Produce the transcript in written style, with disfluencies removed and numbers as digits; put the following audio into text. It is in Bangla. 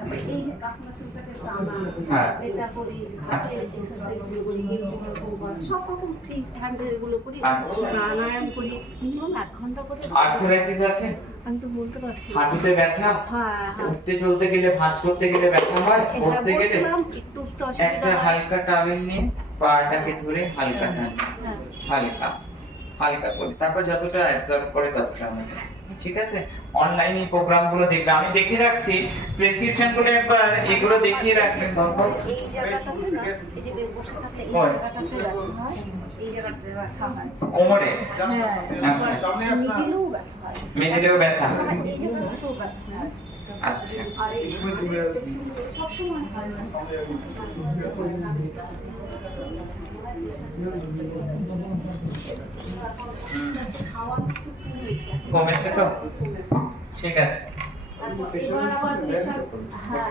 তারপরে এই যে কাপনা সুলকাতে টানা, হ্যাঁ। এটা করি, হাতে এক্সারসাইজ করি, সব রকম ফ্রি হ্যান্ড এগুলো করি, আচ্ছা। প্রাণায়াম করি, মিনিমাম 1 ঘন্টা করে। আর্থ্রাইটিস আছে? আমি তো বলতে পারছি না। হাঁটুতে ব্যথা? হ্যাঁ, হ্যাঁ। উঠতে চলতে গেলে, ভাঁজ করতে গেলে ব্যথা হয়? বসতে গেলে? বসলাম, একটু উঠতে অসুবিধা একটা হয়। হালকা টাওয়েল নিয়ে পাটাকে ধরে হালকা টান, হ্যাঁ। হালকা হালকা করে, তারপর যতটা অ্যাবজর্ব করে ততটা হবে। ঠিক আছে? অনলাইনে প্রোগ্রামগুলো দেখবে, আমি দেখে রাখছি, প্রেসক্রিপশন করে একবার এগুলো দেখিয়ে রাখলে তখন এই জায়গাটাতে না, এই যে বসে থাকলে এই হয়। জায়গাটাতে ব্যথা হয়, এই জায়গাটাতে ব্যথা হয়। কোমরে? হ্যাঁ, আচ্ছা। মিডিলেও ব্যথা হয়। মেঝেতেও ব্যথা হয়? সবাই এই জায়গাটাতেও ব্যথা হয়। আচ্ছা। আর এই সবসময় হয় না। খাওয়া একটু কমেছে। কমেছে তো? ঠিক আছে। এবার আবার প্রেশার, হ্যাঁ।